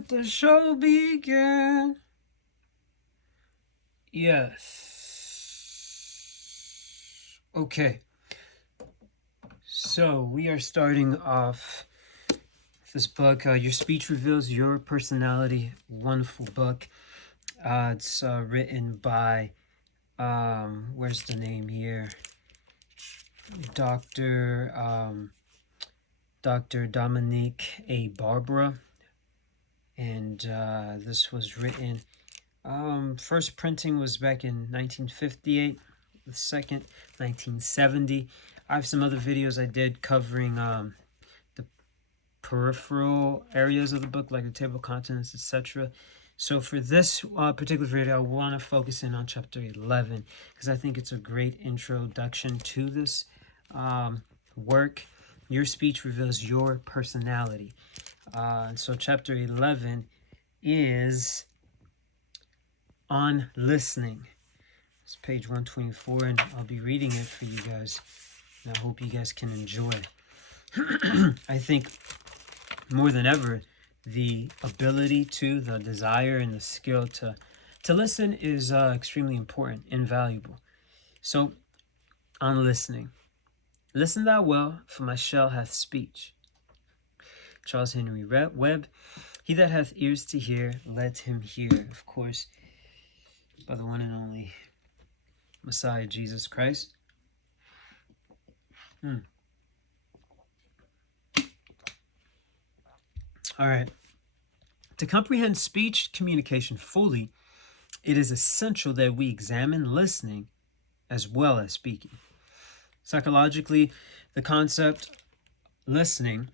Let the show begin. Yes. Okay. So we are starting off this book. Your Speech Reveals Your Personality. Wonderful book. It's written by, where's the name here? Dr. Dominique A. Barbara. And this was written, first printing was back in 1958, the second 1970. I have some other videos I did covering the peripheral areas of the book, like the table of contents, etc. So for this particular video, I want to focus in on chapter 11 because I think it's a great introduction to this work. Your speech reveals your personality. So chapter 11 is on listening. It's page 124, and I'll be reading it for you guys. And I hope you guys can enjoy. I think more than ever, the ability to, the desire, and the skill to listen is extremely important and valuable. So, on listening. Listen thou well, for my shell hath speech. Charles Henry Webb. He that hath ears to hear, let him hear. Of course, by the one and only Messiah, Jesus Christ. All right. To comprehend speech communication fully, it is essential that we examine listening as well as speaking. Psychologically, the concept listening,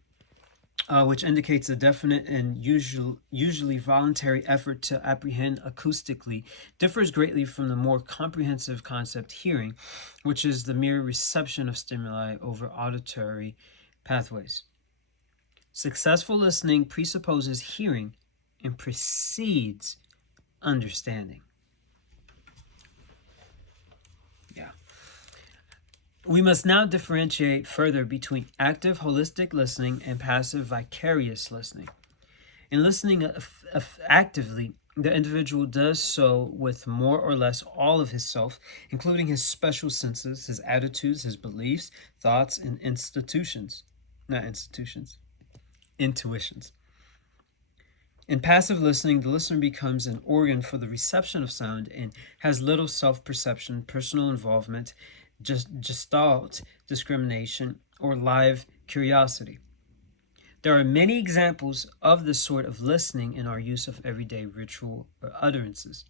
which indicates a definite and usually voluntary effort to apprehend acoustically, differs greatly from the more comprehensive concept hearing, which is the mere reception of stimuli over auditory pathways. Successful listening presupposes hearing and precedes understanding. We must now differentiate further between active holistic listening and passive vicarious listening. In listening actively, the individual does so with more or less all of his self, including his special senses, his attitudes, his beliefs, thoughts, and intuitions. In passive listening, the listener becomes an organ for the reception of sound and has little self-perception, personal involvement, gestalt discrimination, or live curiosity. There are many examples of this sort of listening in our use of everyday ritual or utterances.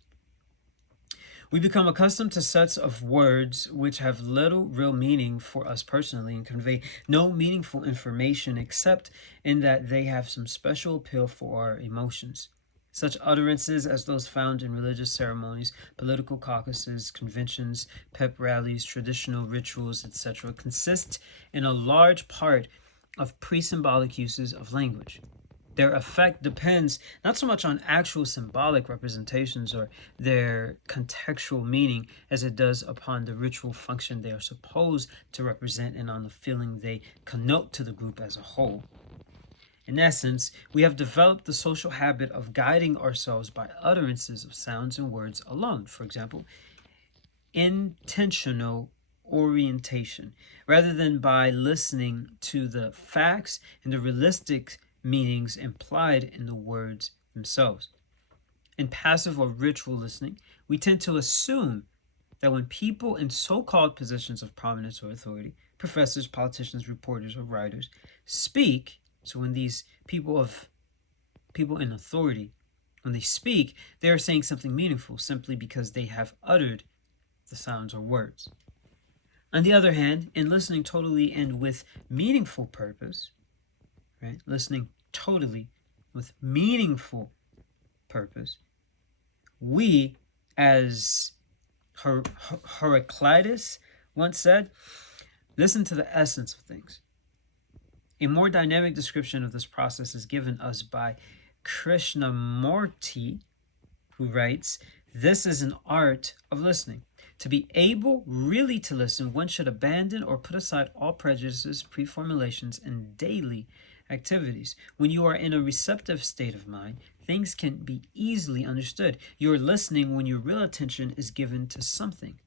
We become accustomed to sets of words which have little real meaning for us personally and convey no meaningful information except in that they have some special appeal for our emotions. Such utterances as those found in religious ceremonies, political caucuses, conventions, pep rallies, traditional rituals, etc., consist in a large part of pre-symbolic uses of language. Their effect depends not so much on actual symbolic representations or their contextual meaning as it does upon the ritual function they are supposed to represent and on the feeling they connote to the group as a whole. In essence, we have developed the social habit of guiding ourselves by utterances of sounds and words alone. For example, intentional orientation, rather than by listening to the facts and the realistic meanings implied in the words themselves. In passive or ritual listening, we tend to assume that when people in so-called positions of prominence or authority, professors, politicians, reporters, or writers, speak, so when these people in authority, when they speak, they are saying something meaningful simply because they have uttered the sounds or words. On the other hand, in listening totally and with meaningful purpose, right? Listening totally with meaningful purpose, we, as Heraclitus once said, listen to the essence of things. A more dynamic description of this process is given us by Krishnamurti, who writes, "This is an art of listening. To be able really to listen, one should abandon or put aside all prejudices, preformulations, and daily activities. When you are in a receptive state of mind, things can be easily understood. You're listening when your real attention is given to something.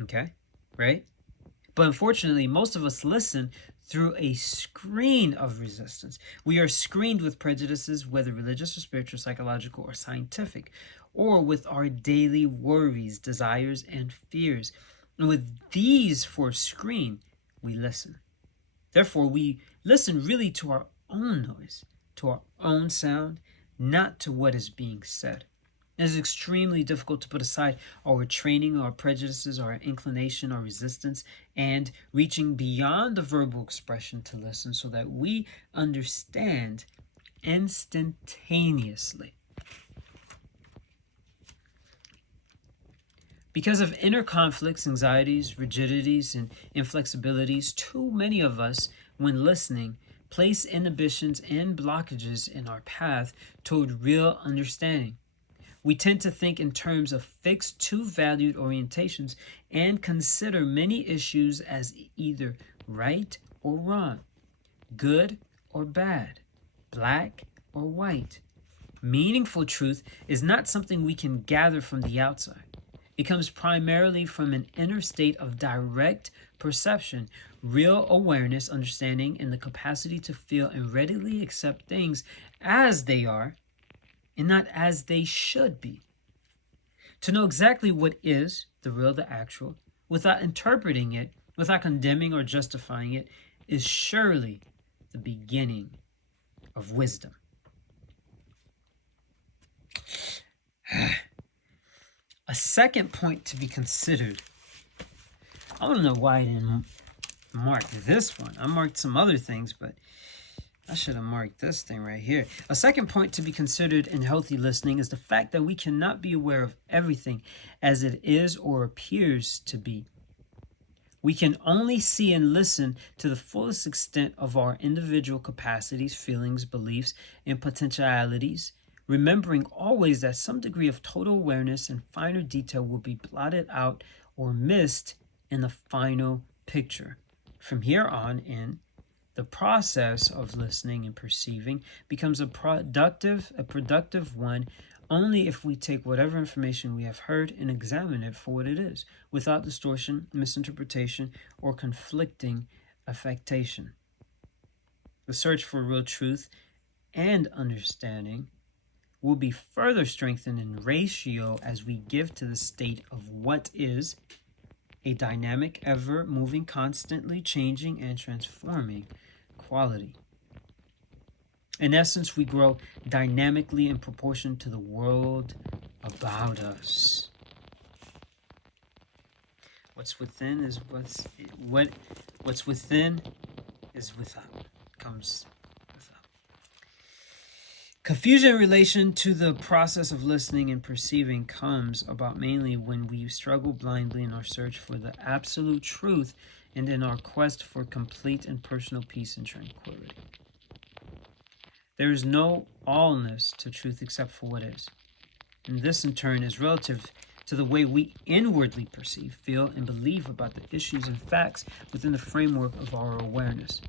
Okay? Right? But unfortunately, most of us listen through a screen of resistance. We are screened with prejudices, whether religious or spiritual, psychological, or scientific, or with our daily worries, desires, and fears. And with these for a screen, we listen. Therefore, we listen really to our own noise, to our own sound, not to what is being said. It is extremely difficult to put aside our training, our prejudices, our inclination, our resistance, and reaching beyond the verbal expression to listen so that we understand instantaneously. Because of inner conflicts, anxieties, rigidities, and inflexibilities, too many of us, when listening, place inhibitions and blockages in our path toward real understanding. We tend to think in terms of fixed two-valued orientations and consider many issues as either right or wrong, good or bad, black or white. Meaningful truth is not something we can gather from the outside. It comes primarily from an inner state of direct perception, real awareness, understanding, and the capacity to feel and readily accept things as they are and not as they should be. To know exactly what is, the real, the actual, without interpreting it, without condemning or justifying it, is surely the beginning of wisdom. A second point to be considered. I don't know why I didn't mark this one. I marked some other things, but I should have marked this thing right here. A second point to be considered in healthy listening is the fact that we cannot be aware of everything as it is or appears to be. We can only see and listen to the fullest extent of our individual capacities, feelings, beliefs, and potentialities, remembering always that some degree of total awareness and finer detail will be blotted out or missed in the final picture. From here on in, the process of listening and perceiving becomes a productive one only if we take whatever information we have heard and examine it for what it is, without distortion, misinterpretation, or conflicting affectation. The search for real truth and understanding will be further strengthened in ratio as we give to the state of what is a dynamic, ever-moving, constantly changing, and transforming quality. In essence, we grow dynamically in proportion to the world about us. What's within is what's within is without. Comes without. Confusion in relation to the process of listening and perceiving comes about mainly when we struggle blindly in our search for the absolute truth and in our quest for complete and personal peace and tranquility. There is no allness to truth except for what is. And this, in turn, is relative to the way we inwardly perceive, feel, and believe about the issues and facts within the framework of our awareness.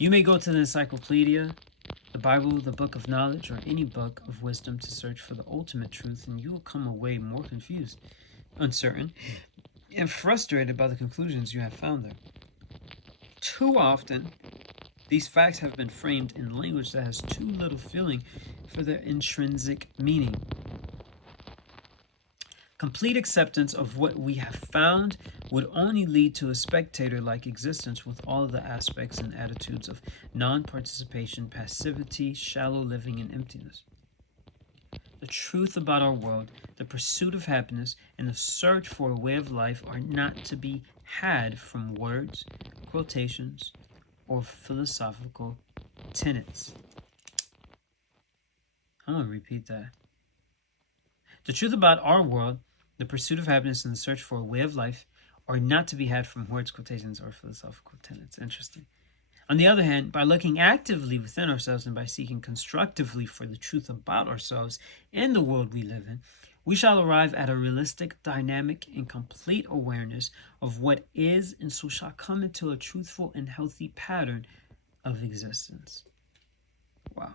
You may go to the encyclopedia, the Bible, the book of knowledge, or any book of wisdom to search for the ultimate truth, and you will come away more confused, uncertain, and frustrated by the conclusions you have found there. Too often, these facts have been framed in language that has too little feeling for their intrinsic meaning. Complete acceptance of what we have found would only lead to a spectator-like existence with all of the aspects and attitudes of non-participation, passivity, shallow living, and emptiness. The truth about our world, the pursuit of happiness, and the search for a way of life are not to be had from words, quotations, or philosophical tenets. I'm going to repeat that. The truth about our world, the pursuit of happiness, and the search for a way of life are not to be had from words, quotations, or philosophical tenets. Interesting. On the other hand, by looking actively within ourselves and by seeking constructively for the truth about ourselves and the world we live in, we shall arrive at a realistic, dynamic, and complete awareness of what is, and so shall come into a truthful and healthy pattern of existence. Wow.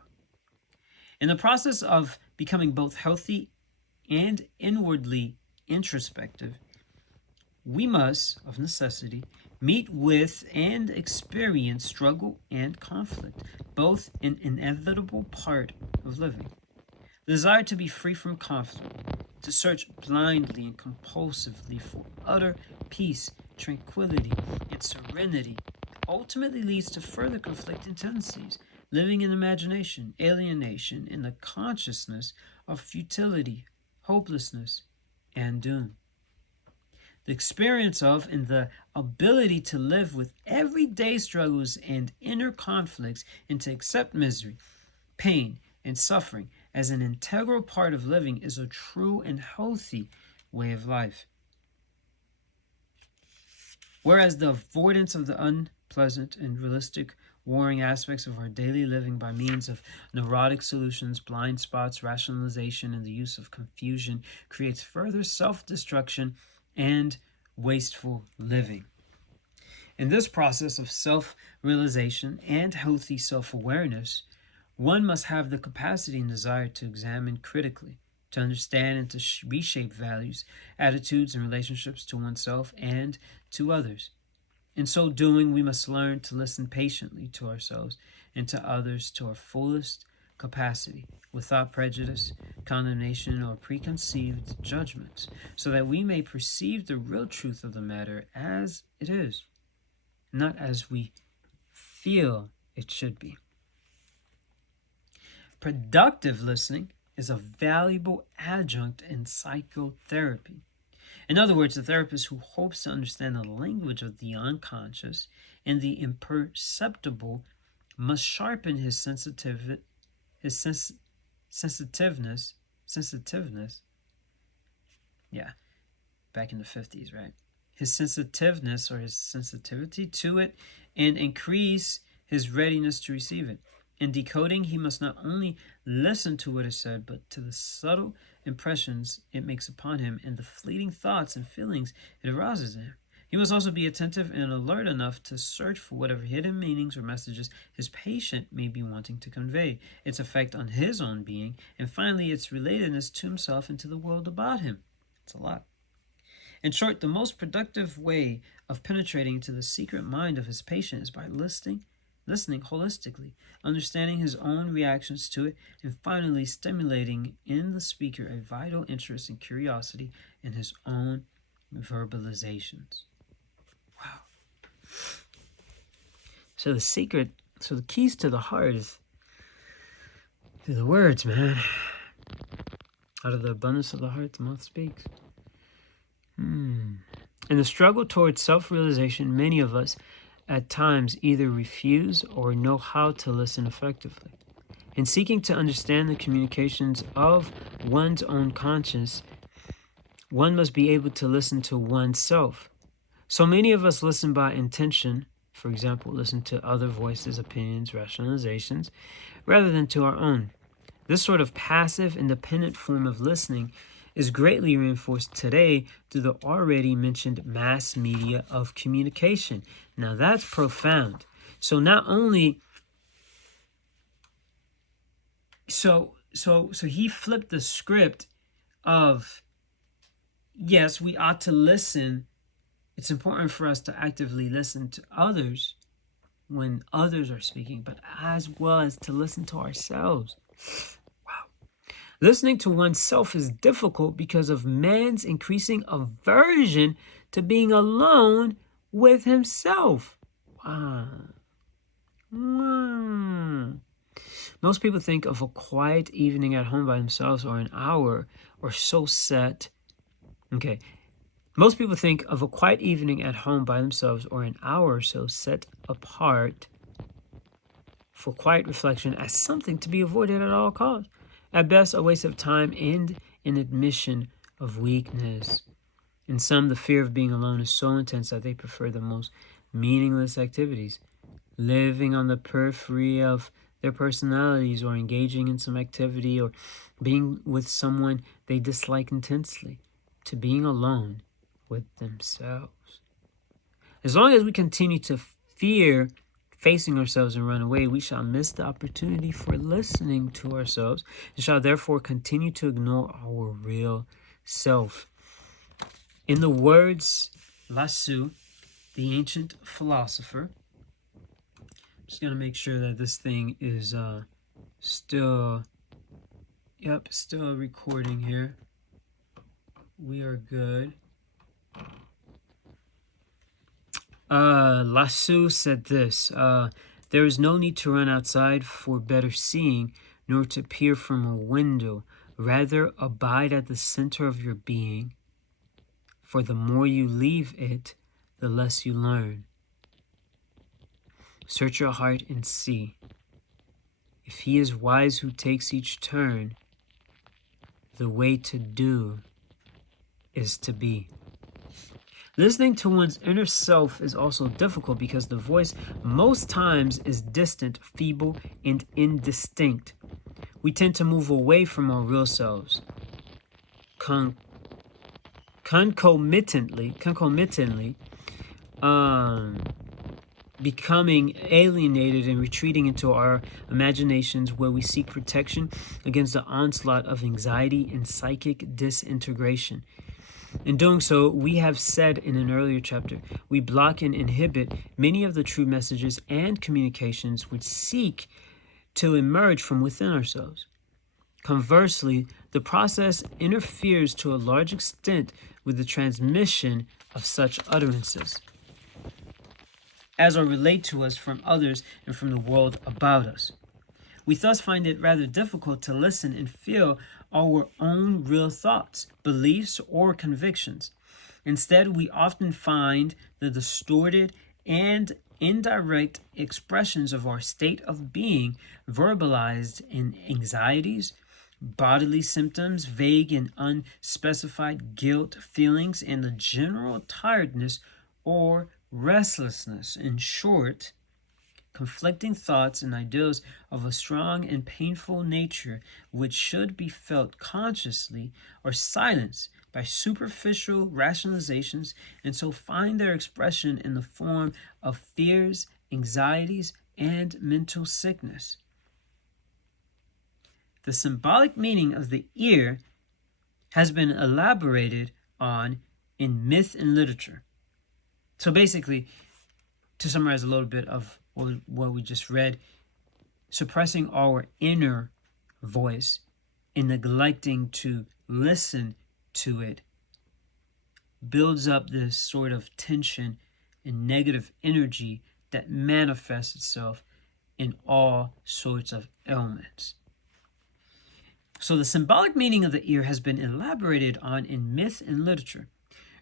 In the process of becoming both healthy and inwardly introspective, we must, of necessity, meet with and experience struggle and conflict, both an inevitable part of living. The desire to be free from conflict, to search blindly and compulsively for utter peace, tranquility, and serenity, ultimately leads to further conflicting tendencies, living in imagination, alienation, and the consciousness of futility, hopelessness, and doom. The experience of and the ability to live with everyday struggles and inner conflicts and to accept misery, pain, and suffering as an integral part of living is a true and healthy way of life. Whereas the avoidance of the unpleasant and realistic warring aspects of our daily living by means of neurotic solutions, blind spots, rationalization, and the use of confusion creates further self-destruction and wasteful living. In this process of self-realization and healthy self-awareness, one must have the capacity and desire to examine critically, to understand and to reshape values, attitudes, and relationships to oneself and to others. In so doing, we must learn to listen patiently to ourselves and to others to our fullest capacity, without prejudice, condemnation, or preconceived judgments, so that we may perceive the real truth of the matter as it is, not as we feel it should be. Productive listening is a valuable adjunct in psychotherapy. In other words, a therapist who hopes to understand the language of the unconscious and the imperceptible must sharpen his sensitiveness, yeah, back in the 50s, right? His sensitiveness or his sensitivity to it, and increase his readiness to receive it. In decoding, he must not only listen to what is said, but to the subtle impressions it makes upon him and the fleeting thoughts and feelings it arouses in him. He must also be attentive and alert enough to search for whatever hidden meanings or messages his patient may be wanting to convey, its effect on his own being, and finally its relatedness to himself and to the world about him. It's a lot. In short, the most productive way of penetrating into the secret mind of his patient is by listening holistically, understanding his own reactions to it, and finally stimulating in the speaker a vital interest and curiosity in his own verbalizations. Wow. So the keys to the heart is through the words, man. Out of the abundance of the heart, the mouth speaks. In the struggle towards self-realization, many of us at times either refuse or know how to listen effectively. In seeking to understand the communications of one's own conscience, one must be able to listen to oneself. So many of us listen by intention, for example, listen to other voices, opinions, rationalizations, rather than to our own. This sort of passive, independent form of listening is greatly reinforced today through the already mentioned mass media of communication. Now that's profound. So not only so he flipped the script of, yes, we ought to listen. It's important for us to actively listen to others when others are speaking, but as well as to listen to ourselves. Listening to oneself is difficult because of man's increasing aversion to being alone with himself. Wow. Most people think of a quiet evening at home by themselves or an hour or so set. Most people think of a quiet evening at home by themselves or an hour or so set apart for quiet reflection as something to be avoided at all costs. At best, a waste of time and an admission of weakness. In some, the fear of being alone is so intense that they prefer the most meaningless activities, living on the periphery of their personalities or engaging in some activity or being with someone they dislike intensely, to being alone with themselves. As long as we continue to fear facing ourselves and run away, we shall miss the opportunity for listening to ourselves and shall therefore continue to ignore our real self. In the words Lassu, the ancient philosopher, I'm just going to make sure that this thing is still recording here. We are good. Lassu said this, there is no need to run outside for better seeing, nor to peer from a window. Rather, abide at the center of your being, for the more you leave it, the less you learn. Search your heart and see. If he is wise who takes each turn, the way to do is to be. Listening to one's inner self is also difficult because the voice most times is distant, feeble, and indistinct. We tend to move away from our real selves. Concomitantly, becoming alienated and retreating into our imaginations where we seek protection against the onslaught of anxiety and psychic disintegration. In doing so, we have said in an earlier chapter, we block and inhibit many of the true messages and communications which seek to emerge from within ourselves. Conversely, the process interferes to a large extent with the transmission of such utterances as are relayed to us from others and from the world about us. We thus find it rather difficult to listen and feel our own real thoughts, beliefs, or convictions. Instead, we often find the distorted and indirect expressions of our state of being verbalized in anxieties, bodily symptoms, vague and unspecified guilt feelings, and the general tiredness or restlessness. In short, conflicting thoughts and ideals of a strong and painful nature which should be felt consciously are silenced by superficial rationalizations and so find their expression in the form of fears, anxieties, and mental sickness. The symbolic meaning of the ear has been elaborated on in myth and literature. So basically, to summarize a little bit of what we just read, suppressing our inner voice and neglecting to listen to it builds up this sort of tension and negative energy that manifests itself in all sorts of ailments. So the symbolic meaning of the ear has been elaborated on in myth and literature.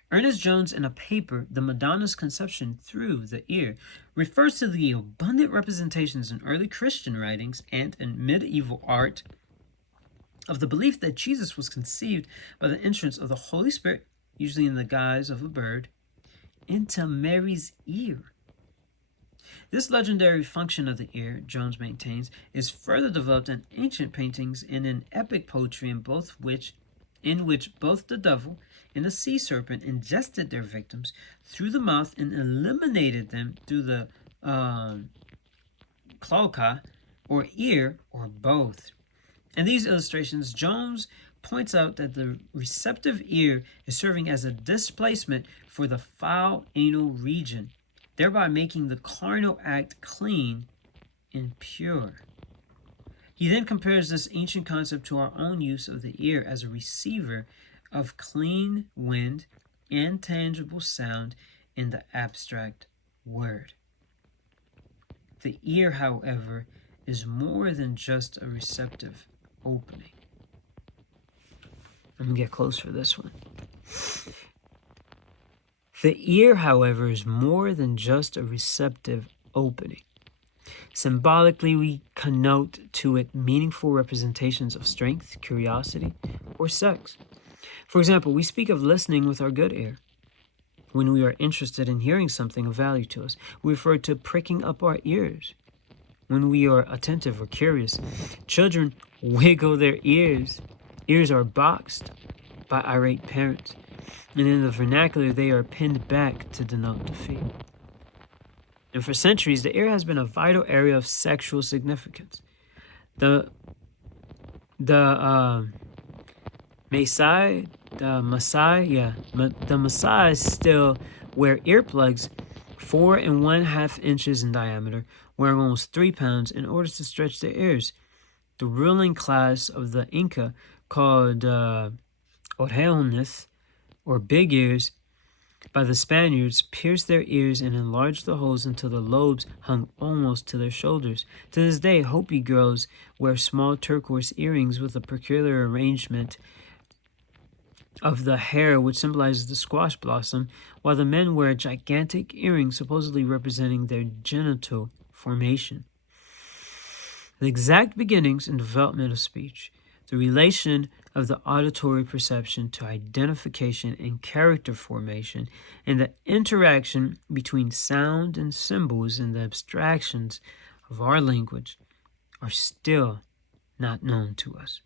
Ernest Jones, in a paper, The Madonna's Conception Through the Ear, refers to the abundant representations in early Christian writings and in medieval art of the belief that Jesus was conceived by the entrance of the Holy Spirit, usually in the guise of a bird, into Mary's ear. This legendary function of the ear, Jones maintains, is further developed in ancient paintings and in epic poetry in which both the devil and the sea serpent ingested their victims through the mouth and eliminated them through the cloaca or ear, or both. In these illustrations, Jones points out that the receptive ear is serving as a displacement for the foul anal region, thereby making the carnal act clean and pure. He then compares this ancient concept to our own use of the ear as a receiver of clean wind and tangible sound in the abstract word. The ear, however, is more than just a receptive opening. I'm going to get close for this one. The ear, however, is more than just a receptive opening. Symbolically, we connote to it meaningful representations of strength, curiosity, or sex. For example, we speak of listening with our good ear. When we are interested in hearing something of value to us, we refer to pricking up our ears. When we are attentive or curious, children wiggle their ears. Ears are boxed by irate parents, and in the vernacular, they are pinned back to denote defeat. And for centuries, the ear has been a vital area of sexual significance. The Maasai still wear earplugs 4.5 inches in diameter, weighing almost 3 pounds, in order to stretch their ears. The ruling class of the Inca, called orejones, or big ears, by the Spaniards, pierced their ears and enlarged the holes until the lobes hung almost to their shoulders. To this day, Hopi girls wear small turquoise earrings with a peculiar arrangement of the hair which symbolizes the squash blossom, while the men wear gigantic earrings supposedly representing their genital formation. The exact beginnings and development of speech, the relation of the auditory perception to identification and character formation, and the interaction between sound and symbols and the abstractions of our language are still not known to us.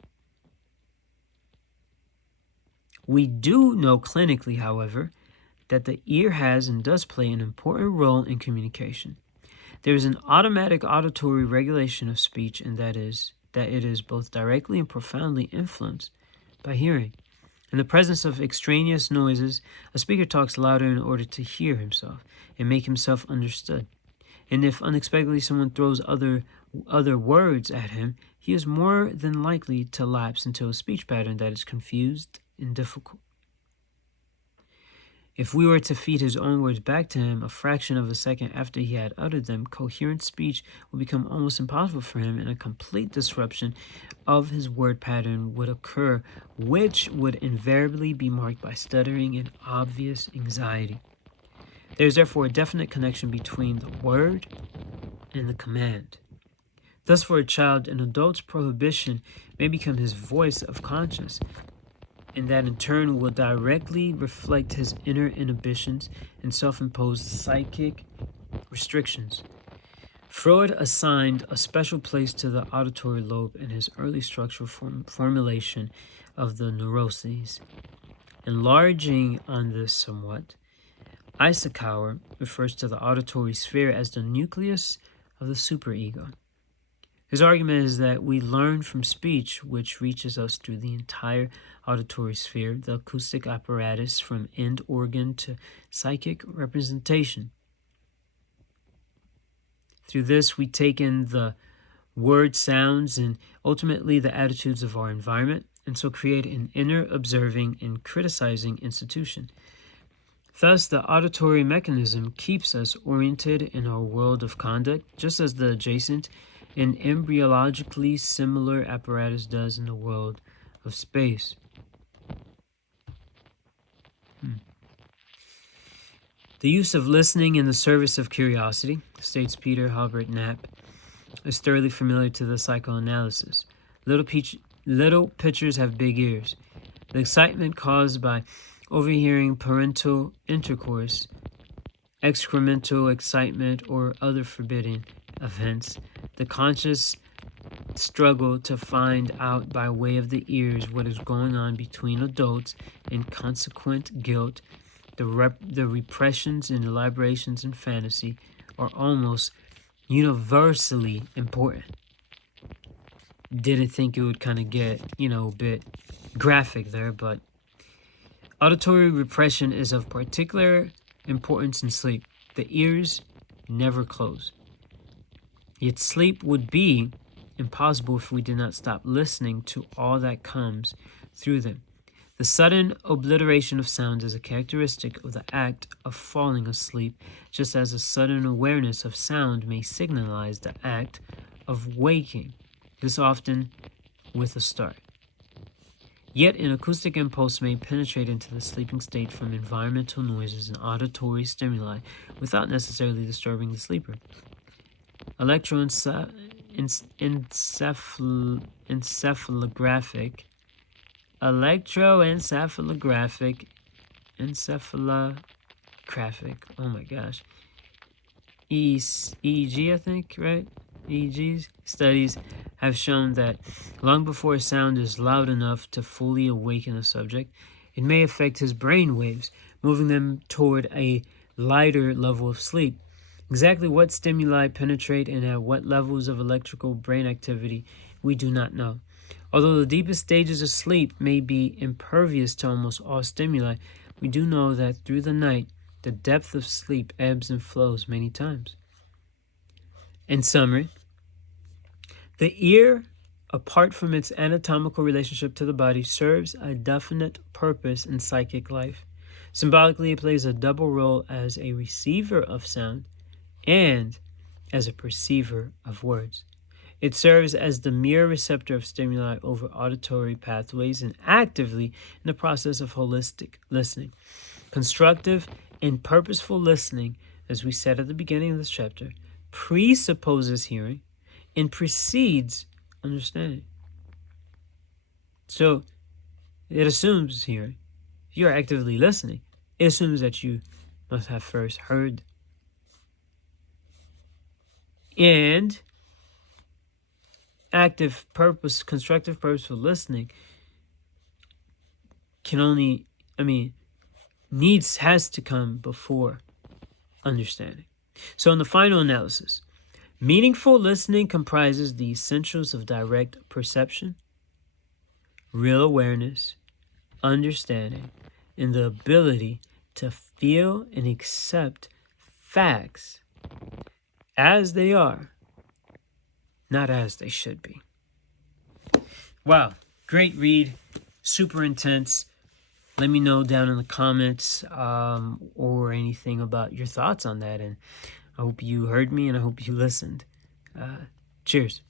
We do know clinically, however, that the ear has and does play an important role in communication. There is an automatic auditory regulation of speech, and that it is both directly and profoundly influenced by hearing. In the presence of extraneous noises, a speaker talks louder in order to hear himself and make himself understood. And if unexpectedly someone throws other words at him, he is more than likely to lapse into a speech pattern that is confused and difficult. If we were to feed his own words back to him a fraction of a second after he had uttered them, coherent speech would become almost impossible for him, and a complete disruption of his word pattern would occur, which would invariably be marked by stuttering and obvious anxiety. There is therefore a definite connection between the word and the command. Thus, for a child, an adult's prohibition may become his voice of conscience, and that in turn will directly reflect his inner inhibitions and self-imposed psychic restrictions. Freud assigned a special place to the auditory lobe in his early structural formulation of the neuroses. Enlarging on this somewhat, Eisenhower refers to the auditory sphere as the nucleus of the superego. His argument is that we learn from speech, which reaches us through the entire auditory sphere, the acoustic apparatus from end organ to psychic representation. Through this, we take in the word sounds and ultimately the attitudes of our environment, and so create an inner observing and criticizing institution. Thus, the auditory mechanism keeps us oriented in our world of conduct, just as the adjacent and embryologically similar apparatus does in the world of space. The use of listening in the service of curiosity, states Peter Halbert Knapp, is thoroughly familiar to the psychoanalysis. Little pitchers have big ears. The excitement caused by overhearing parental intercourse, excremental excitement, or other forbidden events, the conscious struggle to find out by way of the ears what is going on between adults, and consequent guilt, the repressions and elaborations in fantasy are almost universally important. Didn't think it would kind of get, a bit graphic there, but auditory repression is of particular importance in sleep. The ears never close. Yet sleep would be impossible if we did not stop listening to all that comes through them. The sudden obliteration of sound is a characteristic of the act of falling asleep, just as a sudden awareness of sound may signalize the act of waking, this often with a start. Yet an acoustic impulse may penetrate into the sleeping state from environmental noises and auditory stimuli without necessarily disturbing the sleeper. Electroencephalographic, oh my gosh, EEG, I think, right? EEG studies have shown that long before a sound is loud enough to fully awaken a subject, it may affect his brain waves, moving them toward a lighter level of sleep. Exactly what stimuli penetrate and at what levels of electrical brain activity we do not know. Although the deepest stages of sleep may be impervious to almost all stimuli, we do know that through the night, the depth of sleep ebbs and flows many times. In summary, the ear, apart from its anatomical relationship to the body, serves a definite purpose in psychic life. Symbolically, it plays a double role as a receiver of sound and as a perceiver of words. It serves as the mere receptor of stimuli over auditory pathways and actively in the process of holistic listening. Constructive and purposeful listening, as we said at the beginning of this chapter, presupposes hearing and precedes understanding. So it assumes hearing. If you're actively listening, it assumes that you must have first heard. And constructive purposeful listening has to come before understanding. So in the final analysis, meaningful listening comprises the essentials of direct perception, real awareness, understanding, and the ability to feel and accept facts as they are, not as they should be. Wow, great read, super intense. Let me know down in the comments or anything about your thoughts on that. And I hope you heard me and I hope you listened. Cheers.